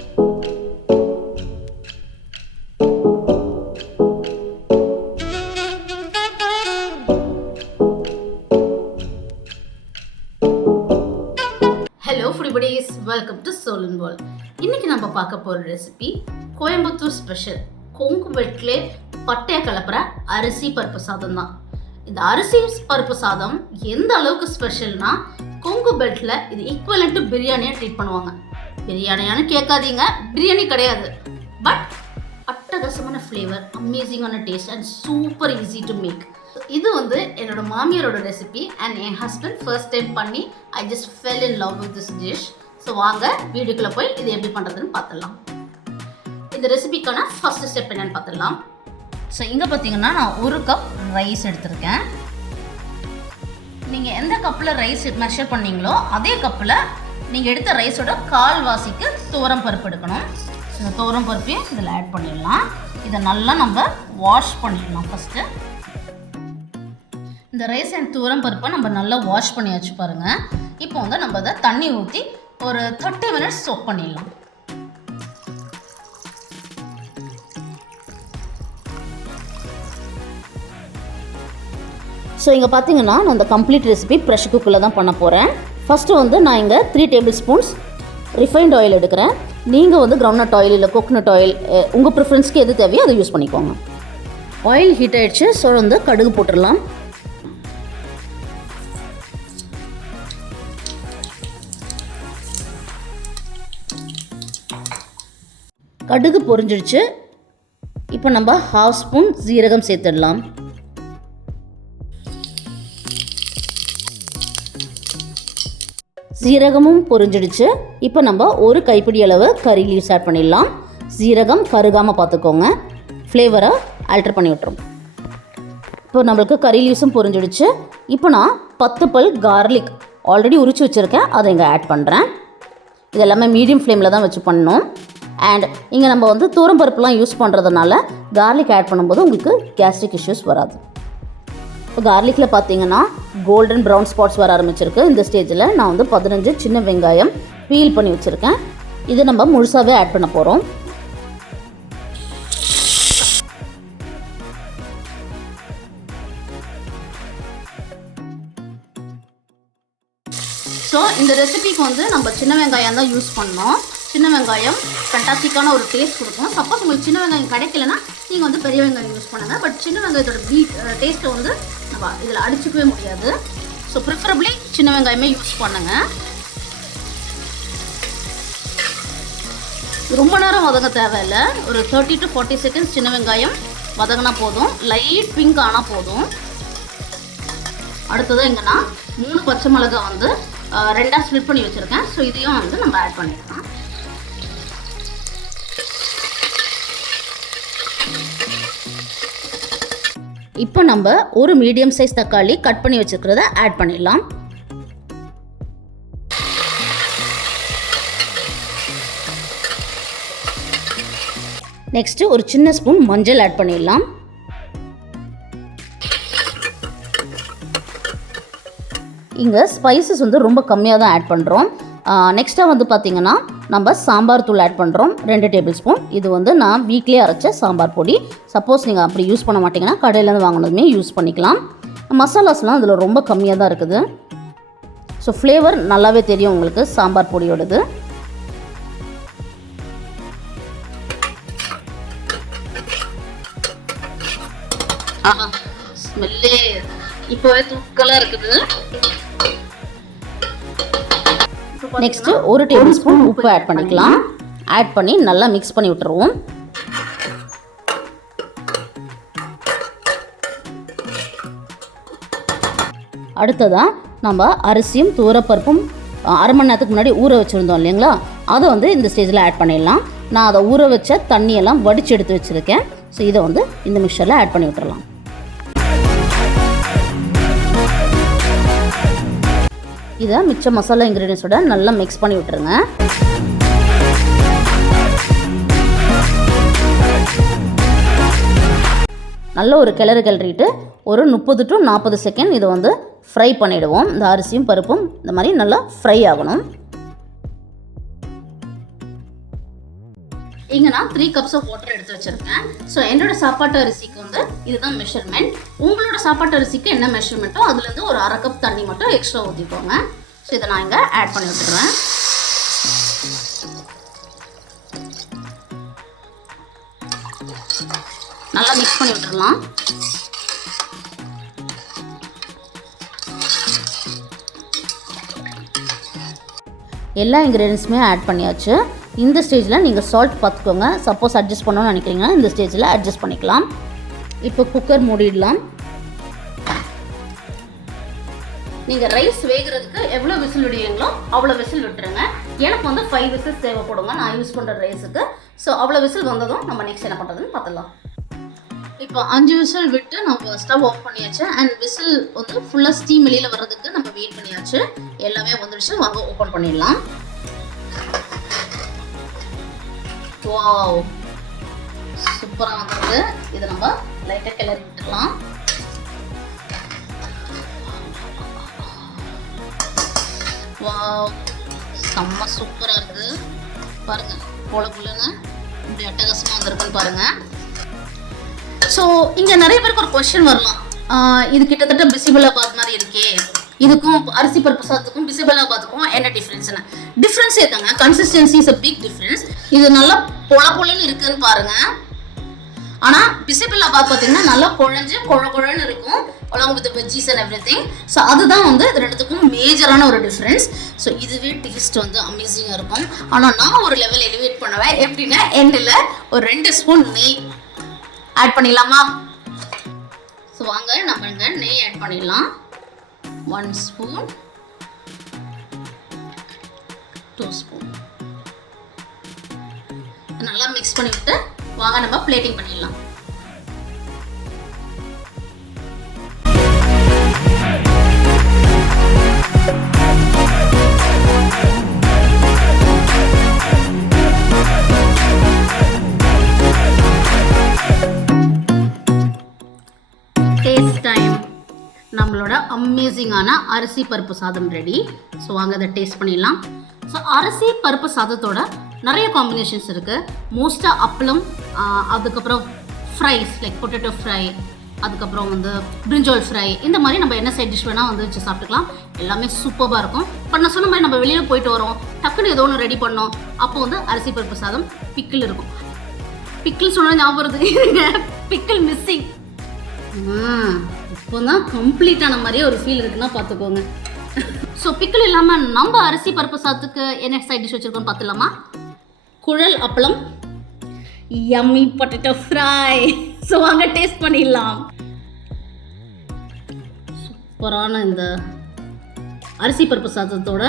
Hello foodies, welcome to soulinbowl. இன்னைக்கு நம்ம பார்க்க போற ரெசிபி கோயம்புத்தூர் ஸ்பெஷல் கொங்கு பெட்லே பட்டைய கலப்புற அரிசி பருப்பு சாதம் தான். இந்த அரிசி பருப்பு சாதம் எந்த அளவுக்கு ஸ்பெஷல்னா கொங்கு பெட்ல இது ஈக்குவலன்ட் டு பிரியாணியா ட்ரீட் பண்ணுவாங்க. பிரியாணியானு கேட்காதீங்க, பிரியாணி கிடையாது. பட் அட்டகாசமான ஃப்ளேவர், அமேசிங்கான taste and super easy to make. இது வந்து என்னோட மாமியாரோட ரெசிபி அண்ட் என் ஹஸ்பண்ட் ஃபர்ஸ்ட் டைம் பண்ணி I just fell in love with this dish. So வாங்க வீடியோக்குள்ளே போய் இது எப்படி பண்ணுறதுன்னு பார்த்துடலாம். இந்த ரெசிபிக்கான ஃபர்ஸ்ட் ஸ்டெப் என்னென்னு பார்த்துடலாம். ஸோ இங்கே பார்த்தீங்கன்னா நான் 1 கப் ரைஸ் எடுத்திருக்கேன். நீங்கள் எந்த கப்பில் ரைஸ் மெஷர் பண்ணீங்களோ அதே கப்பில் நீங்கள் எடுத்த ரைஸோட கால்வாசிக்கு துவரம் பருப்பு எடுக்கணும். இந்த துவரம் பருப்பையும் இதில் ஆட் பண்ணிடலாம். இதை நல்லா நம்ம வாஷ் பண்ணிடலாம். ஃபஸ்ட்டு இந்த ரைஸ் அண்ட் துவரம் பருப்பை நம்ம நல்லா வாஷ் பண்ணியாச்சு பாருங்கள். இப்போ வந்து நம்ம அதை தண்ணி ஊற்றி ஒரு 30 minutes சோக் பண்ணிடலாம். ஸோ இங்கே பார்த்தீங்கன்னா நான் இந்த கம்ப்ளீட் ரெசிபி ப்ரெஷர் குக்கரில் தான் பண்ண போகிறேன். ஃபஸ்ட்டு வந்து நான் இங்கே 3 tablespoons ரிஃபைண்ட் ஆயில் எடுக்கிறேன். நீங்கள் வந்து கிரவுண்ட்நட் ஆயில் இல்லை கோகனட் ஆயில் உங்கள் ப்ரிஃபரன்ஸ்க்கு எது தேவையோ அதை யூஸ் பண்ணிக்கோங்க. ஆயில் ஹீட் ஆகிடுச்சு. ஸோ வந்து கடுகு போட்டுடலாம். கடுகு பொரிஞ்சிடுச்சு. இப்போ நம்ம 1/2 ஸ்பூன் ஜீரகம் சேர்த்துடலாம். ஜீரகமும் பொரிஞ்சிடுச்சு. இப்போ நம்ம ஒரு கைப்பிடி அளவு கறி லீவ்ஸ் ஆட் பண்ணிடலாம். ஜீரகம் கருகாமல் பார்த்துக்கோங்க, ஃப்ளேவரை ஆல்டர் பண்ணி விட்டுரும். இப்போ நம்மளுக்கு கறி லீவ்ஸும் பொரிஞ்சிடுச்சு. இப்போ நான் 10 பல் கார்லிக் ஆல்ரெடி உரிச்சு வச்சுருக்கேன், அதை இங்கே ஆட் பண்ணுறேன். இது எல்லாமே மீடியம் ஃப்ளேமில் தான் வச்சு பண்ணணும். அண்ட் இங்கே நம்ம வந்து துவரம் பருப்புலாம் யூஸ் பண்ணுறதுனால கார்லிக் ஆட் பண்ணும்போது உங்களுக்கு கேஸ்ட்ரிக் இஷ்யூஸ் வராது. இப்போ கார்லிக்கில் பார்த்தீங்கன்னா கோல்டன் ப்ரௌன் ஸ்பாட்ஸ் வர ஆரம்பிச்சிருக்கு. இந்த ஸ்டேஜில் நான் வந்து 15 சின்ன வெங்காயம் பீல் பண்ணி வச்சுருக்கேன். இது நம்ம முழுசாகவே ஆட் பண்ண போகிறோம். ஸோ இந்த ரெசிபிக்கு வந்து நம்ம சின்ன வெங்காயம் தான் யூஸ் பண்ணோம். சின்ன வெங்காயம் ஃபேண்டாஸ்டிக்கான ஒரு டேஸ்ட் கொடுக்கும். சப்போஸ் உங்களுக்கு சின்ன வெங்காயம் கிடைக்கலன்னா நீங்கள் வந்து பெரிய வெங்காயம் யூஸ் பண்ணுங்கள். பட் சின்ன வெங்காயத்தோட டேஸ்ட்டை வந்து நம்ம இதில் அடிச்சிக்கவே முடியாது. ஸோ ப்ரிஃபரபிளி சின்ன வெங்காயமே யூஸ் பண்ணுங்கள். ரொம்ப நேரம் வதங்க தேவையில்லை. ஒரு 30 to 40 seconds சின்ன வெங்காயம் வதங்கினா போதும். லைட் பிங்க் ஆனால் போதும். அடுத்ததாக இங்கே நான் 3 பச்சை மிளகாய் வந்து 2ஆக ஸ்ப்ளிட் பண்ணி வச்சுருக்கேன். ஸோ இதையும் வந்து நம்ம ஆட் பண்ணிடலாம். இப்போ நம்ம ஒரு மீடியம் சைஸ் தக்காளி கட் பண்ணி வச்சுருக்கிறத ஆட் பண்ணிடலாம். நெக்ஸ்ட்டு ஒரு சின்ன ஸ்பூன் மஞ்சள் ஆட் பண்ணிடலாம். இங்கே ஸ்பைசஸ் வந்து ரொம்ப கம்மியாக தான் ஆட் பண்ணுறோம். நெக்ஸ்ட்டாக வந்து பார்த்திங்கன்னா நம்ம சாம்பார் தூள் ஆட் பண்ணுறோம் 2 tablespoon. இது வந்து நான் வீக்லியே அரைச்ச சாம்பார் பொடி. சப்போஸ் நீங்கள் அப்படி யூஸ் பண்ண மாட்டிங்கன்னா கடையிலேருந்து வாங்கினதுமே யூஸ் பண்ணிக்கலாம். மசாலாஸ்லாம் இதில் ரொம்ப கம்மியாக தான் இருக்குது. ஸோ ஃப்ளேவர் நல்லாவே தெரியும் உங்களுக்கு சாம்பார் பொடியோடது. ஸ்மெல்லே இப்போவே தூக்கலாக இருக்குது. நெக்ஸ்ட்டு 1 tablespoon உப்பு ஆட் பண்ணிக்கலாம். ஆட் பண்ணி நல்லா மிக்ஸ் பண்ணி விட்டுருவோம். அடுத்ததாக நம்ம அரிசியும் துவரப்பருப்பும் 1/2 மணி நேரத்துக்கு முன்னாடி ஊற வச்சுருந்தோம் இல்லைங்களா, அதை வந்து இந்த ஸ்டேஜில் ஆட் பண்ணிடலாம். நான் அதை ஊற வச்ச தண்ணியெல்லாம் வடித்து எடுத்து வச்சுருக்கேன். ஸோ இதை வந்து இந்த மிக்சரில் ஆட் பண்ணி விட்டுறலாம். இதை மிச்ச மசாலா இன்க்ரீடியன்ஸோட நல்லா மிக்ஸ் பண்ணி விட்டுருங்க. நல்ல ஒரு கிளறிட்டு ஒரு 30 to 40 செகண்ட் இதை வந்து ஃப்ரை பண்ணிவிடுவோம். இந்த அரிசியும் பருப்பும் இந்த மாதிரி நல்லா ஃப்ரை ஆகணும். இங்கே நான் 3 cups ஆஃப் வாட்டர் எடுத்து வச்சுருக்கேன். ஸோ என்னோட சாப்பாட்டு அரிசிக்கு வந்து இதுதான் மெஷர்மெண்ட். உங்களோட சாப்பாட்டு அரிசிக்கு என்ன மெஷர்மெண்ட்டோ அதுலேருந்து ஒரு 1/2 cup தண்ணி மட்டும் எக்ஸ்ட்ரா ஊற்றிக்கோங்க. ஸோ இதை நான் இங்கே ஆட் பண்ணி விட்டுறேன். நல்லா மிக்ஸ் பண்ணி விட்டுடலாம். எல்லா இன்க்ரீடியன்ஸுமே ஆட் பண்ணியாச்சு. இந்த ஸ்டேஜில் நீங்கள் சால்ட் பார்த்துக்கோங்க. சப்போஸ் அட்ஜஸ்ட் பண்ணணும்னு நினைக்கிறீங்கன்னா இந்த ஸ்டேஜில் அட்ஜஸ்ட் பண்ணிக்கலாம். இப்போ குக்கர் மூடிடலாம். நீங்கள் ரைஸ் வேகிறதுக்கு எவ்வளோ விசில் விடுவீங்களோ அவ்வளோ விசில் விட்டுருங்க. எனக்கு வந்து 5 விசில்ஸ் தேவைப்படுங்க நான் யூஸ் பண்ணுற ரைஸுக்கு. ஸோ அவ்வளோ விசில் வந்ததும் நம்ம நெக்ஸ்ட் என்ன பண்ணுறதுன்னு பார்த்துடலாம். இப்போ 5 விசில் விட்டு நம்ம ஸ்டவ் ஆஃப் பண்ணியாச்சு. அண்ட் விசில் வந்து ஃபுல்லாக ஸ்டீம் வெளியில் வர்றதுக்கு நம்ம வெயிட் பண்ணியாச்சு. எல்லாமே வந்துடுச்சு. வாங்க ஓப்பன் பண்ணிடலாம். வாவ், சூப்பராக வந்துருக்கு. இதை நம்ம லைட்டாக கிளறி விட்டுக்கலாம். வாவ், செம்ம சூப்பராக இருக்குது பாருங்கள். போலக்குள்ளன்னு இப்படி அட்டகாசமாக வந்திருக்குன்னு பாருங்கள். ஸோ இங்கே நிறைய பேருக்கு ஒரு கொஸ்டின் வரலாம், இது கிட்டத்தட்ட பிசிபெல்லாபாத் மாதிரி இருக்கே, இதுக்கும் அரிசி பருப்பு சாதத்துக்கும் பிசிபெல்லாபாத்துக்கும் என்ன டிஃப்ரென்ஸ்னு. டிஃப்ரென்ஸ் இருக்காங்க. Consistency is a big difference. இது நல்லா பொலன்னு இருக்குன்னு பாருங்க. ஆனால் பிசிபெல்லாபாத் பார்த்தீங்கன்னா நல்லா குழன்னு இருக்கும் along with the veggies and everything. So அதுதான் வந்து இது ரெண்டுத்துக்கும் மேஜரான ஒரு டிஃப்ரென்ஸ். ஸோ இதுவே டேஸ்ட் வந்து அமேசிங்காக இருக்கும். ஆனால் நான் ஒரு லெவல் எலிவேட் பண்ணுவேன். எப்படின்னா எண்டில் ஒரு 2 ஸ்பூன் நெய் ஆட் பண்ணிடலாமா? ஸோ வாங்க நம்ம இங்கே நெய் ஆட் பண்ணிடலாம். 1 ஸ்பூன், 2 ஸ்பூன் நல்லா மிக்ஸ் பண்ணிவிட்டு வாங்க நம்ம பிளேட்டிங் பண்ணிடலாம். Taste time. நம்மளோட அமேசிங்கான அரிசி பருப்பு சாதம் ரெடி. ஸோ வாங்க அதை டேஸ்ட் பண்ணிடலாம். ஸோ அரிசி பருப்பு சாதத்தோட நிறைய காம்பினேஷன்ஸ் இருக்குது. மோஸ்ட்டாக அப்பளம், அதுக்கப்புறம் ஃப்ரைஸ் லைக் பொட்டேட்டோ ஃப்ரை, அதுக்கப்புறம் வந்து பிரிஞ்சால் ஃப்ரை, இந்த மாதிரி நம்ம என்ன சைட் டிஷ் வேணால் வந்து வச்சு சாப்பிட்டுக்கலாம். எல்லாமே சூப்பராக இருக்கும். பட் நான் சொன்ன மாதிரி நம்ம வெளியில் போயிட்டு வரோம், டக்குன்னு ஏதோ ஒன்று ரெடி பண்ணோம், அப்போ வந்து அரிசி பருப்பு சாதம் பிக்கிள் இருக்கும். பிக்கிள் சொன்னால் ஞாபகம் வருது, பிக்கிள் மிஸ்ஸிங். இப்போ தான் கம்ப்ளீட்டான மாதிரியே ஒரு ஃபீல் இருக்குன்னா பார்த்துக்கோங்க. ஸோ பிக்கிள் இல்லாமல் நம்ம அரிசி பருப்பு சாதத்துக்கு என்ன சைட் டிஷ் வச்சுருக்கோம் பார்த்துலாமா? குழல் அப்பளம், யம்மி பொட்டேட்டோ ஃப்ரை. ஸோ வாங்க டேஸ்ட் பண்ணிடலாம். சூப்பரான இந்த அரிசி பருப்பு சாதத்தோட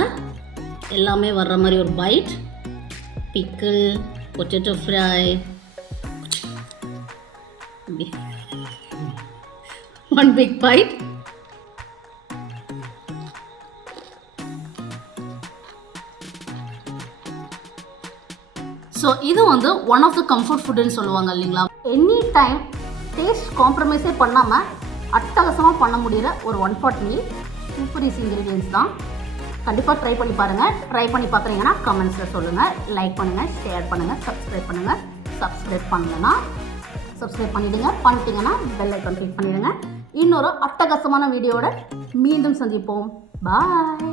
எல்லாமே வர்ற மாதிரி ஒரு byte. Pickle, potato fry, one big bite. So இது வந்து ஒன் ஆஃப் த கம்ஃபர்ட் ஃபுட்டுன்னு சொல்லுவாங்க இல்லைங்களா. எனி டைம் டேஸ்ட் காம்ப்ரமைஸே பண்ணாமல் அட்டகாசமாக பண்ண முடிகிற ஒரு 1 pot meal. Super easy ingredients தான். கண்டிப்பாக ட்ரை பண்ணி பாருங்கள். ட்ரை பண்ணி பார்க்குறீங்கன்னா கமெண்ட்ஸில் சொல்லுங்கள். லைக் பண்ணுங்கள், ஷேர் பண்ணுங்கள், சப்ஸ்கிரைப் பண்ணுங்கள். சப்ஸ்கிரைப் பண்ணலன்னா சப்ஸ்கிரைப் பண்ணிவிடுங்க. பண்ணிட்டீங்கன்னா பெல் ஐக்கான் கிளிக் பண்ணிவிடுங்க. இன்னொரு அட்டகாசமான வீடியோவோட மீண்டும் சந்திப்போம். பாய்.